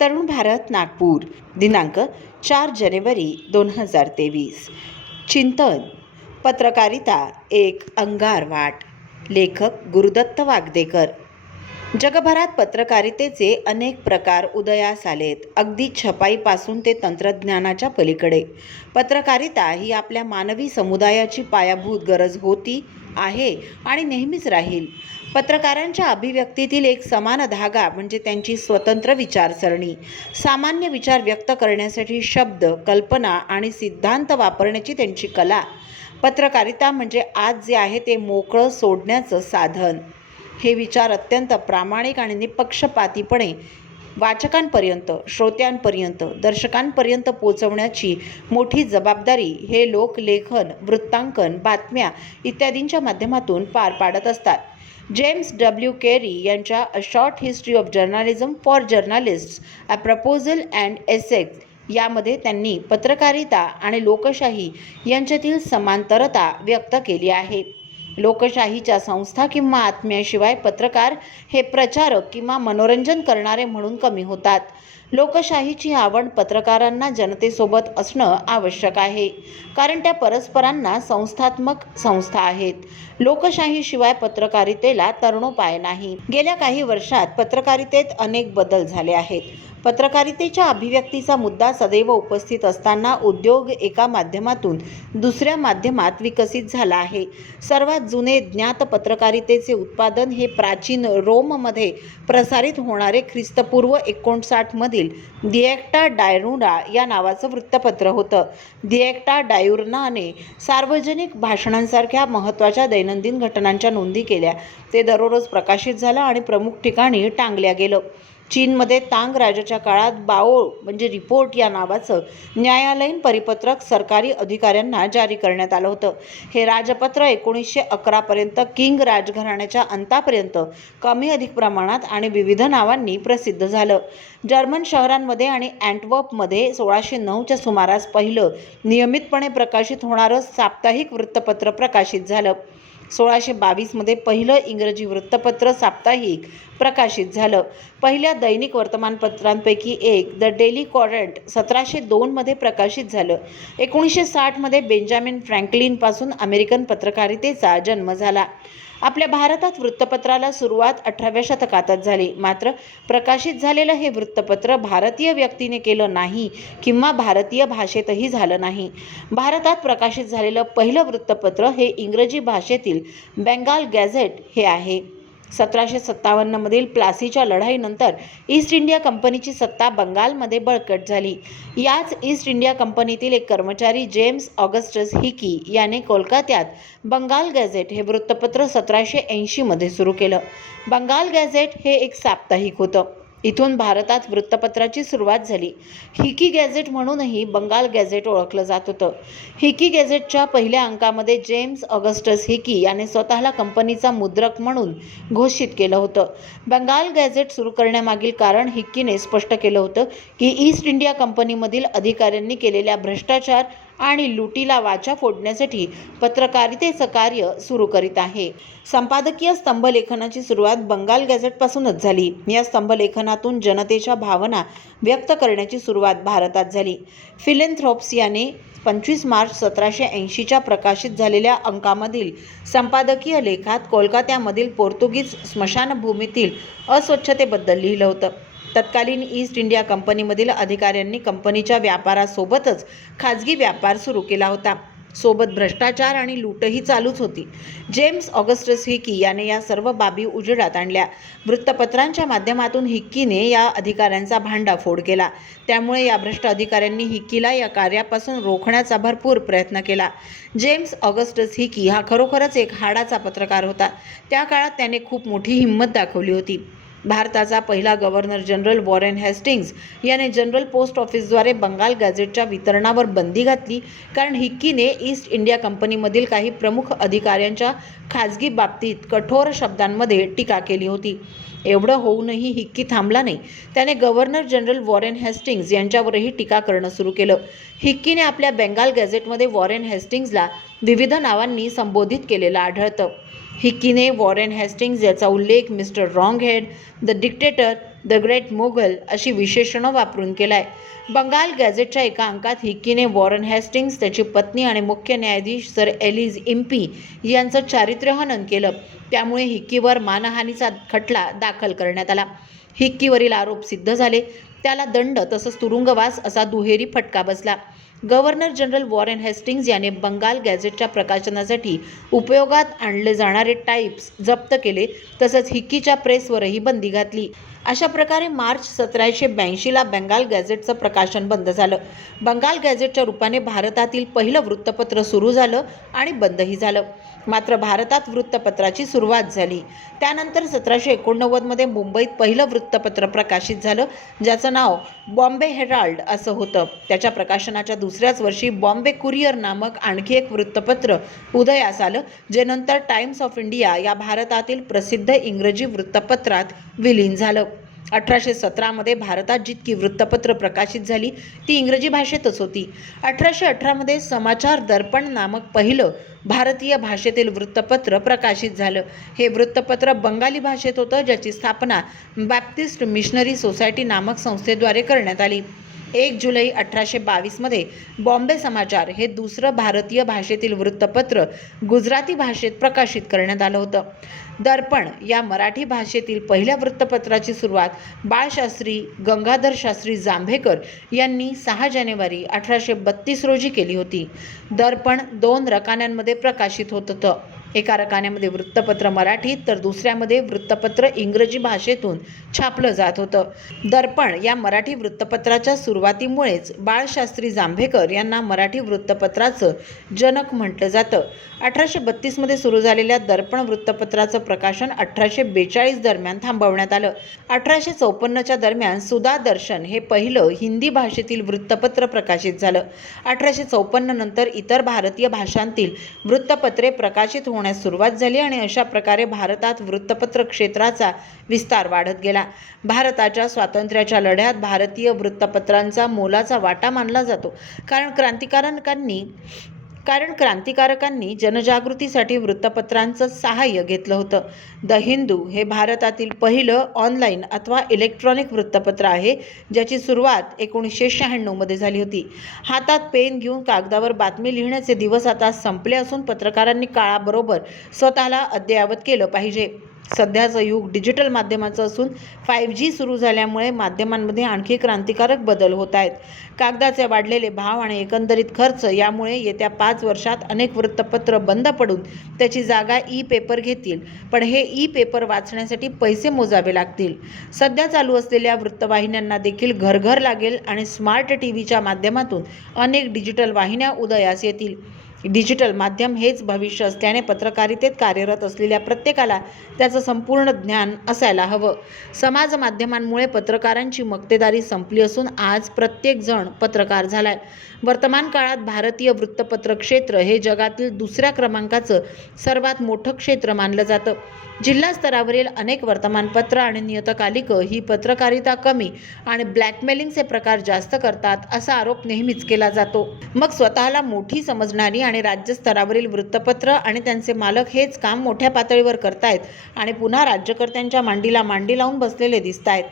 तरुण भारत नागपूर दिनांक 4 जानेवारी 2023. चिंतन. पत्रकारिता एक अंगार वाट. लेखक गुरुदत्त वागदेकर. जगभरात पत्रकारितेचे अनेक प्रकार उदयास आलेत. अगदी छपाईपासून ते तंत्रज्ञानाच्या पलीकडे पत्रकारिता ही आपल्या मानवी समुदायाची पायाभूत गरज होती, आहे आणि नेहमीच राहील. पत्रकारांच्या अभिव्यक्तीतील एक समान धागा म्हणजे त्यांची स्वतंत्र विचारसरणी. सामान्य विचार व्यक्त करण्यासाठी शब्द, कल्पना आणि सिद्धांत वापरण्याची त्यांची कला. पत्रकारिता म्हणजे आज जे आहे ते मोकळं सोडण्याचं साधन. हे विचार अत्यंत प्रामाणिक आणि निपक्षपातीपणे वाचकांपर्यंत, श्रोत्यांपर्यंत, दर्शकांपर्यंत पोहोचवण्याची मोठी जबाबदारी हे लोक लेखन, वृत्तांकन, बातम्या इत्यादींच्या माध्यमातून पार पाडत असतात. जेम्स डब्ल्यू केरी यांच्या a short history of journalism for journalists, a proposal and Essex यामध्ये त्यांनी पत्रकारिता आणि लोकशाही यांच्यातील समांतरता व्यक्त केली आहे. लोकशाहीच्या संस्था किंवा आत्म्याशिवाय पत्रकार हे प्रचारक किंवा मनोरंजन करणारे म्हणून कमी होतात. लोकशाहीची आवड पत्रकारांना जनतेसोबत असणं आवश्यक आहे, कारण त्या परस्परांना संस्थात्मक संस्था आहेत. लोकशाहीशिवाय पत्रकारितेला तरणोपाय नाही. गेल्या काही वर्षात पत्रकारितेत अनेक बदल झाले आहेत. पत्रकारितेच्या अभिव्यक्तीचा मुद्दा सदैव उपस्थित असताना उद्योग एका माध्यमातून दुसऱ्या माध्यमात विकसित झाला आहे. सर्वात जुने ज्ञात पत्रकारितेचे उत्पादन हे प्राचीन रोममध्ये प्रसारित होणारे ख्रिस्तपूर्व 59 मधील दिएक्टा डायरुर्ना या नावाचं वृत्तपत्र होतं. दिएक्टा डायरुर्नाने सार्वजनिक भाषणांसारख्या महत्त्वाच्या दैनंदिन घटनांच्या नोंदी केल्या. ते दररोज प्रकाशित झालं आणि प्रमुख ठिकाणी टांगल्या गेलं. चीनमध्ये तांग राजाच्या काळात बाओ म्हणजे रिपोर्ट या नावाचं न्यायालयीन परिपत्रक सरकारी अधिकाऱ्यांना जारी करण्यात आलं होतं. हे राजपत्र 1911 पर्यंत किंग राजघराण्याच्या अंतापर्यंत कमी अधिक प्रमाणात आणि विविध नावांनी प्रसिद्ध झालं. जर्मन शहरांमध्ये आणि अँटवर्पमध्ये 1609च्या सुमारास पहिलं नियमितपणे प्रकाशित होणारं साप्ताहिक वृत्तपत्र प्रकाशित झालं. 1622 मध्ये पहिलं इंग्रजी वृत्तपत्र साप्ताहिक प्रकाशित झालं. पहिल्या दैनिक वर्तमानपत्रांपैकी एक द डेली कॉरंट 1702 मध्ये प्रकाशित झालं. 1960 मध्ये बेंजामिन फ्रँकलिनपासून अमेरिकन पत्रकारितेचा जन्म झाला. आपल्या भारतात वृत्तपत्राला सुरुवात 18व्या शतकातच झाली. मात्र प्रकाशित झालेलं हे वृत्तपत्र भारतीय व्यक्तीने केलं नाही किंवा भारतीय भाषेतही झालं नाही. भारतात प्रकाशित झालेलं पहिलं वृत्तपत्र हे इंग्रजी भाषेतील बेंगाल गॅझेट हे आहे. 1757 मधील प्लासीच्या लढाईनंतर ईस्ट इंडिया कंपनीची सत्ता बंगालमध्ये बळकट झाली. याच ईस्ट इंडिया कंपनीतील एक कर्मचारी जेम्स ऑगस्टस हिकी याने कोलकात्यात बंगाल गॅझेट हे वृत्तपत्र 1780 मध्ये सुरू केलं. बंगाल गॅझेट हे एक साप्ताहिक होतं. इथून भारतात वृत्तपत्राची सुरुवात झाली. हिकी गॅझेट म्हणूनही बंगाल गॅझेट ओळखलं जात होतं. हिकी गॅझेटच्या पहिल्या अंकामध्ये जेम्स ऑगस्टस हिकी याने स्वतःला कंपनीचा मुद्रक म्हणून घोषित केलं होतं. बंगाल गॅझेट सुरू करण्यामागील कारण हिकीने स्पष्ट केलं होतं की ईस्ट इंडिया कंपनीमधील अधिकाऱ्यांनी केलेल्या भ्रष्टाचार आणि लुटीला वाचा फोडण्यासाठी पत्रकारितेचं कार्य सुरू करीत आहे. संपादकीय स्तंभलेखनाची सुरुवात बंगाल गॅझेटपासूनच झाली. या स्तंभलेखनातून जनतेच्या भावना व्यक्त करण्याची सुरुवात भारतात झाली. फिलेंथ्रोप्स याने 25 मार्च 1780च्या प्रकाशित झालेल्या अंकामधील संपादकीय लेखात कोलकात्यामधील पोर्तुगीज स्मशानभूमीतील अस्वच्छतेबद्दल लिहिलं होतं. तत्कालीन ईस्ट इंडिया कंपनीमधील अधिकाऱ्यांनी कंपनीच्या व्यापारासोबतच खाजगी व्यापार सुरू केला होता. सोबत भ्रष्टाचार आणि लूटही चालूच होती. जेम्स ऑगस्टस हिकी याने या सर्व बाबी उजेडात आणल्या. वृत्तपत्रांच्या माध्यमातून हिकीने या अधिकाऱ्यांचा भांडाफोड केला. त्यामुळे या भ्रष्ट अधिकाऱ्यांनी हिकीला या कार्यापासून रोखण्याचा भरपूर प्रयत्न केला. जेम्स ऑगस्टस हिकी हा खरोखरच एक हाडाचा पत्रकार होता. त्या काळात त्याने खूप मोठी हिंमत दाखवली होती. भारताचा पहिला गव्हर्नर जनरल वॉरेन हेस्टिंग्ज याने जनरल पोस्ट ऑफिसद्वारे बंगाल गॅझेटच्या वितरणावर बंदी घातली, कारण हिक्कीने ईस्ट इंडिया कंपनीमधील काही प्रमुख अधिकाऱ्यांच्या खाजगी बाबतीत कठोर शब्दांमध्ये टीका केली होती. एवढं होऊनही हिक्की थांबला नाही. त्याने गव्हर्नर जनरल वॉरेन हेस्टिंग्ज यांच्यावरही टीका करणं सुरू केलं. हिक्कीने आपल्या बेंगाल गॅझेटमध्ये वॉरेन हेस्टिंग्जला विविध नावांनी संबोधित केलेलं आढळतं. हिक्कीने वॉरेन हेस्टिंग्ज याचा उल्लेख mister Wronghead, the dictator the great Mogul अशी विशेषणं वापरून केलाय. बंगाल गॅझेटच्या एका अंकात हिक्कीने वॉरन हेस्टिंग्स, त्याची पत्नी आणि मुख्य न्यायाधीश सर एलिज इम्पी यांचं चारित्र्यहनन केलं. त्यामुळे हिक्कीवर मानहानीचा खटला दाखल करण्यात आला. हिक्कीवरील आरोप सिद्ध झाले. त्याला दंड तसंच तुरुंगवास असा दुहेरी फटका बसला. गव्हर्नर जनरल वॉरेन हेस्टिंग्ज याने बंगाल गॅझेटच्या प्रकाशनासाठी उपयोगात आणले जाणारे टाइप्स जप्त केले. तसंच हिक्कीच्या प्रेसवरही बंदी घातली. अशा प्रकारे मार्च 1782ला बंगाल गॅझेटचं प्रकाशन बंद झालं. बंगाल गॅझेटच्या रूपाने भारतातील पहिलं वृत्तपत्र सुरू झालं आणि बंदही झालं. मात्र भारतात वृत्तपत्राची सुरुवात झाली. त्यानंतर 1789मध्ये मुंबईत पहिलं वृत्तपत्र प्रकाशित झालं, ज्याचं नाव बॉम्बे हेराल्ड असं होतं. त्याच्या प्रकाशनाच्या दुसऱ्याच वर्षी बॉम्बे कुरिअर नामक आणखी एक वृत्तपत्र उदयास आलं, जे नंतर टाइम्स ऑफ इंडिया या भारतातील प्रसिद्ध इंग्रजी वृत्तपत्रात विलीन झालं. 1817मध्ये भारतात जितकी वृत्तपत्र प्रकाशित झाली ती इंग्रजी भाषेतच होती. 1818मध्ये समाचार दर्पण नामक पहिलं भारतीय भाषेतील वृत्तपत्र प्रकाशित झालं. हे वृत्तपत्र बंगाली भाषेत होतं, ज्याची स्थापना बॅप्टिस्ट मिशनरी सोसायटी नामक संस्थेद्वारे करण्यात आली. 1 जुलै 1822मध्ये बॉम्बे समाचार हे दुसरं भारतीय भाषेतील वृत्तपत्र गुजराती भाषेत प्रकाशित करण्यात आलं होतं. दर्पण या मराठी भाषेतील पहिल्या वृत्तपत्राची सुरुवात बाळशास्त्री गंगाधर शास्त्री जांभेकर यांनी 6 जानेवारी 1832 रोजी केली होती. दर्पण 2 रकान्यांमध्ये प्रकाशित होत होतं. एका रकान्यामध्ये वृत्तपत्र मराठीत तर दुसऱ्यामध्ये वृत्तपत्र इंग्रजी भाषेतून छापलं जात होतं. दर्पण या मराठी वृत्तपत्राच्या सुरुवातीमुळेच बाळशास्त्री जांभेकर यांना मराठी वृत्तपत्राचं जनक म्हटलं जातं. 1832मध्ये सुरू झालेल्या दर्पण वृत्तपत्राचं प्रकाशन 1842 दरम्यान थांबवण्यात आलं. 1854च्या दरम्यान सुधा दर्शन हे पहिलं हिंदी भाषेतील वृत्तपत्र प्रकाशित झालं. 1854 नंतर इतर भारतीय भाषांतील वृत्तपत्रे प्रकाशित होण्यास सुरुवात झाली आणि अशा प्रकारे भारतात वृत्तपत्र क्षेत्राचा विस्तार वाढत गेला. भारताच्या स्वातंत्र्याच्या लढ्यात भारतीय वृत्तपत्रांचा मोलाचा वाटा मानला जातो. कारण क्रांतिकारकांनी जनजागृतीसाठी वृत्तपत्रांचं सहाय्य घेतलं होतं. द हिंदू हे भारतातील पहिलं ऑनलाईन अथवा इलेक्ट्रॉनिक वृत्तपत्र आहे, ज्याची सुरुवात 1996मध्ये झाली होती. हातात पेन घेऊन कागदावर बातमी लिहिण्याचे दिवस आता संपले असून पत्रकारांनी काळाबरोबर स्वतःला अद्ययावत केलं पाहिजे. सध्याचं युग डिजिटल माध्यमाचं असून 5G सुरू झाल्यामुळे माध्यमांमध्ये आणखी क्रांतिकारक बदल होत आहेत. कागदाचे वाढलेले भाव आणि एकंदरीत खर्च यामुळे येत्या 5 वर्षात अनेक वृत्तपत्र बंद पडून त्याची जागा ई-पेपर घेतील. पण हे ई-पेपर वाचण्यासाठी पैसे मोजावे लागतील. सध्या चालू असलेल्या वृत्तवाहिन्यांना देखील घरघर लागेल आणि स्मार्ट टीव्हीच्या माध्यमातून अनेक डिजिटल वाहिन्या उदयास येतील. डिजिटल माध्यम हेच भविष्य असल्याने पत्रकारितेत कार्यरत असलेल्या प्रत्येकाला त्याचं संपूर्ण ज्ञान असायला हवं. समाज माध्यमांमुळे पत्रकारांची मक्तेदारी संपली असून आज प्रत्येक जण पत्रकार झालाय. वर्तमान काळात भारतीय वृत्तपत्र क्षेत्र हे जगातील दुसऱ्या क्रमांकाचं सर्वात मोठं क्षेत्र मानलं जातं. जिल्हा स्तरावरील अनेक वर्तमानपत्र आणि नियतकालिकं ही पत्रकारिता कमी आणि ब्लॅकमेलिंगचे प्रकार जास्त करतात असा आरोप नेहमीच केला जातो. मग स्वतःला मोठी समजणारी आणि राज्य स्तरावरील वृत्तपत्र आणि त्यांचे मालक हेच काम मोठ्या पातळीवर करतायत आणि पुन्हा राज्यकर्त्यांच्या मांडीला मांडी लावून बसलेले दिसतायत.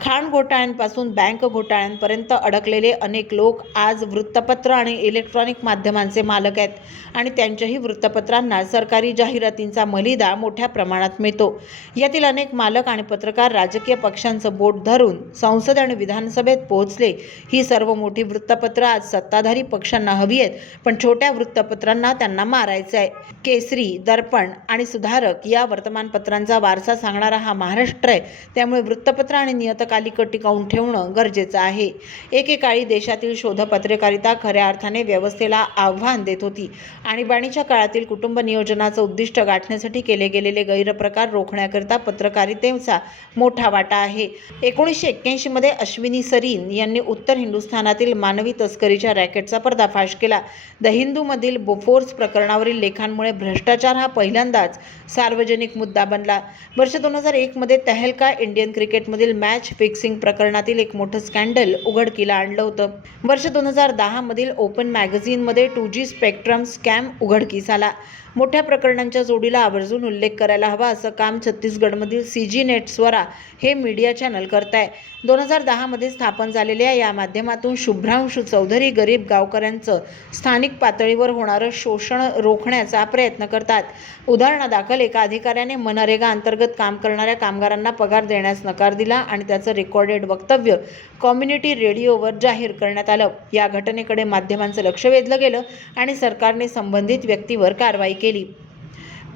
खाण घोटाळ्यांपासून बँक घोटाळ्यांपर्यंत अडकलेले अनेक लोक आज वृत्तपत्र आणि इलेक्ट्रॉनिक माध्यमांचे मालक आहेत आणि त्यांच्याही वृत्तपत्रांना सरकारी जाहिरातींचा मलिदा मोठ्या प्रमाणात मिळतो. यातील अनेक मालक आणि पत्रकार राजकीय पक्षांचं बोट धरून संसद आणि विधानसभेत पोहोचले. ही सर्व मोठी वृत्तपत्र आज सत्ताधारी पक्षांना हवी आहेत, पण छोट्या वृत्तपत्रांना त्यांना मारायचं आहे. केसरी, दर्पण आणि सुधारक या वर्तमानपत्रांचा वारसा सांगणारा हा महाराष्ट्र आहे. त्यामुळे वृत्तपत्र आणि नियतकालिकं टिकवून ठेवणं गरजेचं आहे. एकेकाळी देशातील शोधपत्रकारिता खऱ्या अर्थाने व्यवस्थेला आव्हान देत होती. आणीबाणीच्या काळातील कुटुंब नियोजनाचं उद्दिष्ट गाठण्यासाठी केले गेलेले गैरप्रकार रोखण्याकरिता पत्रकारितेचा मोठा वाटा आहे. 1981 मध्ये अश्विनी सरीन यांनी उत्तर हिंदुस्थानातील मानवी तस्करीच्या रॅकेटचा पर्दाफाश केला. द हिंदूमधील बोफोर्स प्रकरणावरील लेखांमुळे भ्रष्टाचार हा पहिल्यांदाच सार्वजनिक मुद्दा बनला. वर्ष 2001 मध्ये तहलका इंडियन क्रिकेटमधील मॅच फिक्सिंग प्रकरणातील एक मोठं स्कॅन्डल उघडकीला आणलं होतं. वर्ष 2010 मधील ओपन मॅगझिनमध्ये 2G स्पेक्ट्रम स्कॅम उघडकीस आला. मोठ्या प्रकरणांच्या जोडीला आवर्जून उल्लेख करायला हवा असं काम छत्तीसगडमधील CG नेटस्वरा हे मीडिया चॅनल करत आहे. 2010 मध्ये स्थापन झालेल्या या माध्यमातून शुभ्रांशू चौधरी गरीब गावकऱ्यांचं स्थानिक पातळीवर होणारं शोषण रोखण्याचा प्रयत्न करतात. उदाहरणादाखल एका अधिकाऱ्याने मनरेगा अंतर्गत काम करणाऱ्या कामगारांना पगार देण्यास नकार दिला आणि त्याचं रेकॉर्डेड वक्तव्य कम्युनिटी रेडिओवर जाहीर करण्यात आलं. या घटनेकडे माध्यमांचं लक्ष वेधलं गेलं आणि सरकारने संबंधित व्यक्तीवर कारवाई केली.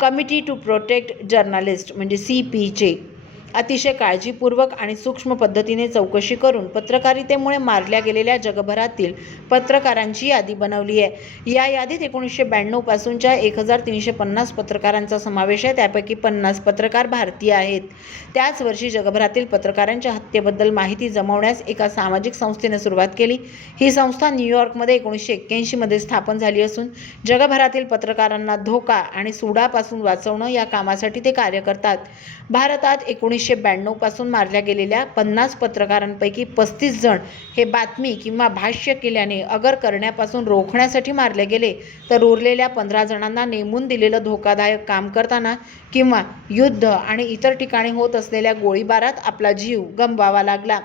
कमिटी टू प्रोटेक्ट जर्नलिस्ट म्हणजे CPJ अतिशय काळजीपूर्वक आणि सूक्ष्म पद्धतीने चौकशी करून पत्रकारितेमुळे मारल्या गेलेल्या जगभरातील पत्रकारांची यादी बनवली आहे. या यादीत 1992 पासूनच्या 1350 पत्रकारांचा समावेश आहे. त्यापैकी 50 पत्रकार भारतीय आहेत. त्याच वर्षी जगभरातील पत्रकारांच्या हत्येबद्दल माहिती जमवण्यास एका सामाजिक संस्थेने सुरुवात केली. ही संस्था न्यूयॉर्कमध्ये 1981 मध्ये स्थापन झाली असून जगभरातील पत्रकारांना धोका आणि सुडापासून वाचवणं या कामासाठी ते कार्य करतात. भारतात 1992 पासून मारल्या गेलेल्या 50 पत्रकारांपैकी 35 जण हे बातमी किंवा भाष्य केल्याने अगर करण्यापासून रोखण्यासाठी मारले गेले, तर उरलेल्या 15 जणांना नेमून दिलेलं धोकादायक काम करताना किंवा युद्ध आणि इतर ठिकाणी होत असलेल्या गोळीबारात आपला जीव गमवावा लागला.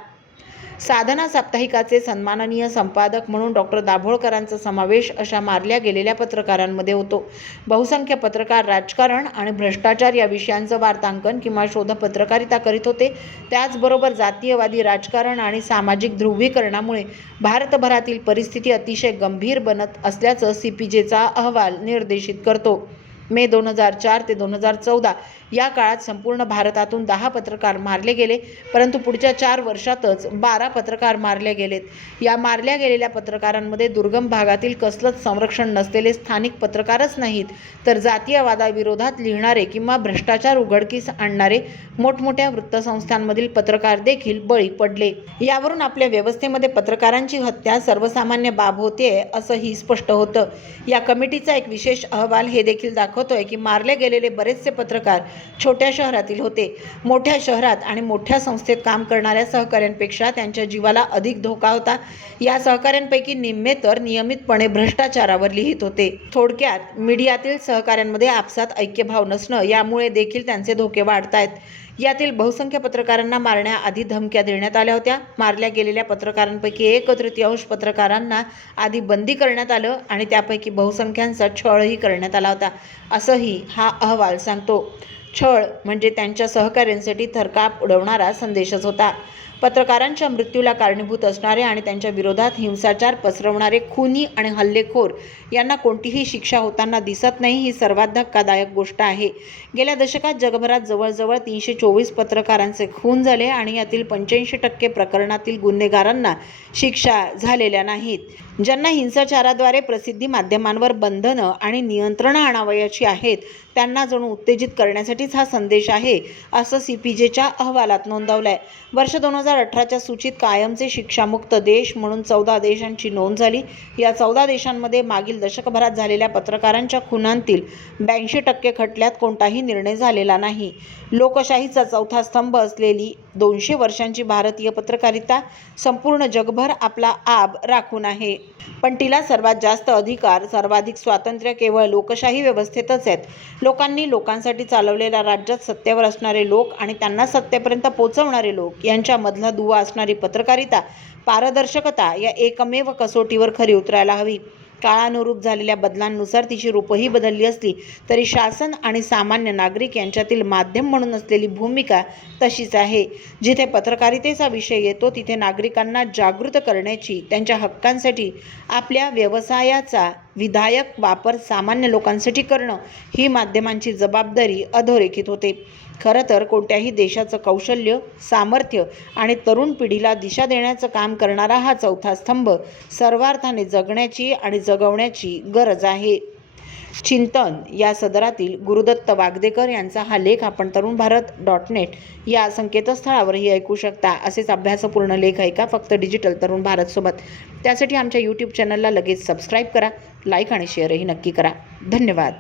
साधना साप्ताहिकाचे सन्माननीय संपादक म्हणून डॉ. दाभोळकरांचा समावेश अशा मारल्या गेलेल्या पत्रकारांमध्ये होतो. बहुसंख्य पत्रकार राजकारण आणि भ्रष्टाचार या विषयांचं वार्तांकन किंवा शोध पत्रकारिता करीत होते. त्याचबरोबर जातीयवादी राजकारण आणि सामाजिक ध्रुवीकरणामुळे भारतभरातील परिस्थिती अतिशय गंभीर बनत असल्याचं CPJचा अहवाल निर्देशित करतो. मे 2004 ते 2014 या काळात संपूर्ण भारतातून 10 पत्रकार मारले गेले, परंतु पुढच्या 4 वर्षातच 12 पत्रकार मारले गेलेत. या मारल्या गेलेल्या पत्रकारांमध्ये दुर्गम भागातील कसलंच संरक्षण नसलेले स्थानिक पत्रकारच नाहीत, तर जातीयवादाविरोधात लिहिणारे किंवा भ्रष्टाचार उघडकीस आणणारे मोठमोठ्या वृत्तसंस्थांमधील पत्रकार देखील बळी पडले. यावरून आपल्या व्यवस्थेमध्ये पत्रकारांची हत्या सर्वसामान्य बाब होते असंही स्पष्ट होतं. या कमिटीचा एक विशेष अहवाल हे देखील दाखवतोय की मारले गेलेले बरेचसे पत्रकार छोट्या शहरातील होते. मोठ्या शहरात आणि मोठ्या संस्थेत काम करणाऱ्या सहकाऱ्यांपेक्षा त्यांच्या जीवाला अधिक धोका होता. या सहकाऱ्यांपैकी निम्मे तर नियमितपणे भ्रष्टाचारावर लिहित होते. थोडक्यात मीडियातील सहकाऱ्यांमध्ये आपसात ऐक्यभाव नसणं यामुळे देखील त्यांचे धोके वाढतायत. यातील बहुसंख्य पत्रकारांना मारण्याआधी धमक्या देण्यात आल्या होत्या. मारल्या गेलेल्या पत्रकारांपैकी 1/3 पत्रकारांना आधी बंदी करण्यात आलं आणि त्यापैकी बहुसंख्यांचा छळही करण्यात आला होता, असंही हा अहवाल सांगतो. छळ म्हणजे त्यांच्या सहकाऱ्यांसाठी थरकाप उडवणारा संदेशच होता. पत्रकारांच्या मृत्यूला कारणीभूत असणारे आणि त्यांच्या विरोधात हिंसाचार पसरवणारे खूनी आणि हल्लेखोर यांना कोणतीही शिक्षा होताना दिसत नाही, ही सर्वात धक्कादायक गोष्ट आहे. गेल्या दशकात जगभरात जवळजवळ 324 पत्रकारांचे खून झाले आणि यातील 85% प्रकरणातील गुन्हेगारांना शिक्षा झालेल्या नाहीत. ज्यांना हिंसाचाराद्वारे प्रसिद्धी माध्यमांवर बंधनं आणि नियंत्रणं आणावयाची आहेत, त्यांना जणू उत्तेजित करण्यासाठीच हा संदेश आहे, असं CPJच्या अहवालात नोंदवलंय. वर्ष 2018च्या सूचीत कायमचे शिक्षामुक्त देश म्हणून 14 देशांची नोंद झाली. या 14 देशांमध्ये मागील दशकभरात झालेल्या पत्रकारांच्या खुनांतील 82% खटल्यात कोणताही निर्णय झालेला नाही. लोकशाहीचा चौथा स्तंभ असलेली 200 वर्षांची भारतीय पत्रकारिता संपूर्ण जगभर आपला आब राखून आहे. पण तिला सर्वात जास्त अधिकार, सर्वाधिक स्वातंत्र्य केवळ लोकशाही व्यवस्थेतच आहेत. लोकांनी लोकांसाठी चालवलेल्या राज्यात सत्तेवर असणारे लोक आणि त्यांना सत्तेपर्यंत पोहोचवणारे लोक यांच्यामधला दुवा असणारी पत्रकारिता, पारदर्शकता या एकमेव कसोटीवर खरी उतरायला हवी. काळानुरूप झालेल्या बदलांनुसार तिची रूपही बदलली असली तरी शासन आणि सामान्य नागरिक यांच्यातील माध्यम म्हणून असलेली भूमिका तशीच आहे. जिथे पत्रकारितेचा विषय येतो तिथे नागरिकांना जागृत करण्याची, त्यांच्या हक्कांसाठी आपल्या व्यवसायाचा विधायक वापर सामान्य लोकांसाठी करणं ही माध्यमांची जबाबदारी अधोरेखित होते. खरं तर कोणत्याही देशाचं कौशल्य, सामर्थ्य आणि तरुण पिढीला दिशा देण्याचं काम करणारा हा चौथा स्तंभ सर्वार्थाने जगण्याची आणि जगवण्याची गरज आहे. चिंतन या सदरातील गुरुदत्त वागदेकर यांचा हा लेख आपण तरुणभारत.net या संकेतस्थळावरही ऐकू शकता. असेच अभ्यासपूर्ण लेख ऐका फक्त डिजिटल तरुण भारतसोबत. त्यासाठी आमच्या YouTube चॅनलला लगेच सबस्क्राईब करा, लाईक आणि शेअरही नक्की करा. धन्यवाद.